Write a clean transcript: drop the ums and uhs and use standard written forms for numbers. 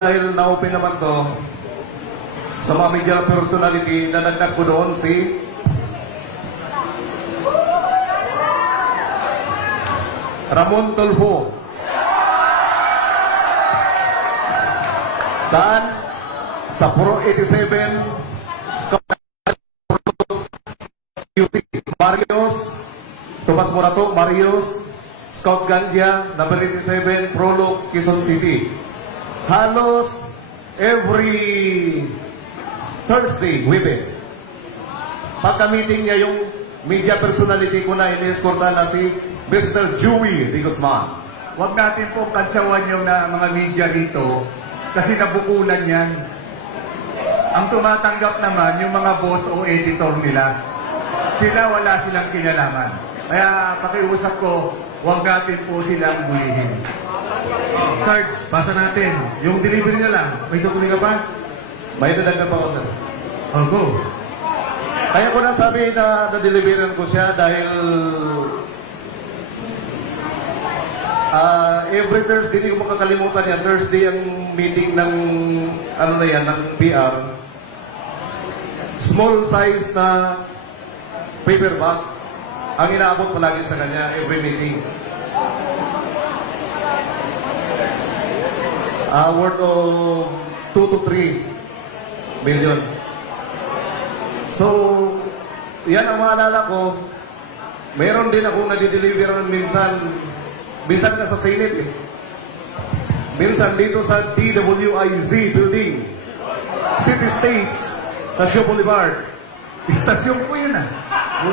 Dahil na-open naman to, sa mga media personality, nanagdag ko doon si Ramon Tulfo. Saan? Sa Pro 87, UC Marios, Tomas Morato, Marios, Scout Gandia, number 87, Prolog, Quezon City. Halos every Thursday, Webes, pagka-meeting niya yung media personality ko na ini-escorta na si Mr. Joey de Guzman. Huwag natin po kantsawan yung mga media dito kasi nabukulan yan. Ang tumatanggap naman yung mga boss o editor nila. Sila wala silang kinalaman. Kaya pakiusap ko, huwag natin po silang bulihin. Sarge, basa natin. Yung delivery na lang. May tutuloy ka ba? May dadagdag pa ako, sir. Oh, go. Kaya ko na sabi na na-deliveran ko siya dahil every Thursday, hindi ko makakalimutan yan. Thursday ang meeting ng ano na yan, ng PR. Small size na paperback ang inaabot palagi sa kanya every meeting. Worth of 2 to 3 million. So, yan ang maalala ko. Meron din ako nadideliveran minsan na sa Senate. Minsan dito sa DWIZ building, City States, Tasio Boulevard. Istasyon po yun ah.